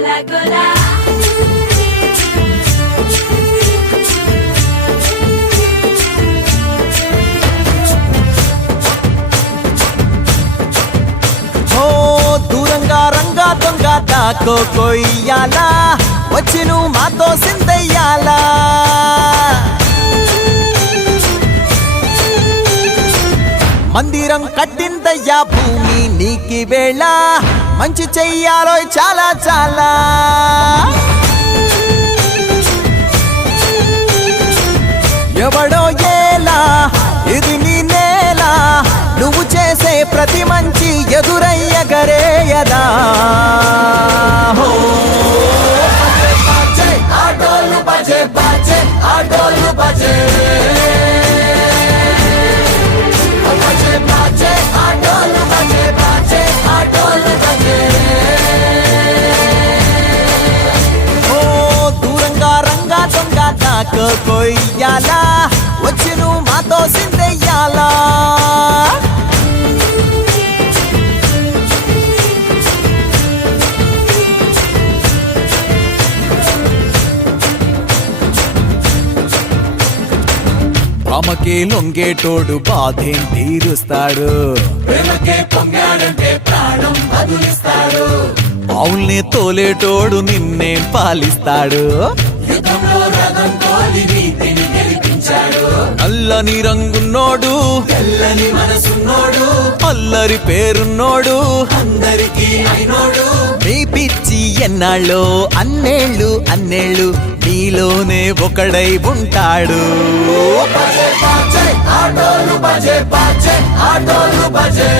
గోలా గోలా దూరంగా రంగా దొంగ దాకో కొయ్యాలా వచ్చి నువ్వు మాతో సిందయ్యాలా మందిరం కట్టిందయ్యా భూమి నీకి వేళ మంచి చెయ్యాలో చాలా చాలా ఎవడో ఏలా ఇది నీ నేల నువ్వు చేసే ప్రతి మంచి ఎదురయ్యగరేయదా ఆటోలు బజే బాజే ఆటోలు బజే ఆటోలు బజే బాజే ఆటోలు బజే దూరంగా రంగా దొంగ నాకు కొయ్యాలా వచ్చి నువ్వు మాతో సిందెయ్యాలా రామకే లొంగేటోడు బాధేం తీరుస్తాడు ఆవుల్ని తోలేటోడు నిన్నేం పాలిస్తాడు నల్లని రంగున్నోడు తెల్లని మనసున్నోడు అల్లరి పేరున్నోడు అందరికీ అయినోడు నీ పిచ్చి ఎన్నాళ్ళో అన్నేళ్ళు అన్నేళ్ళు నీలోనే ఒకడై ఉంటాడు ఆటోలు బజే బాజే ఆటోలు బజే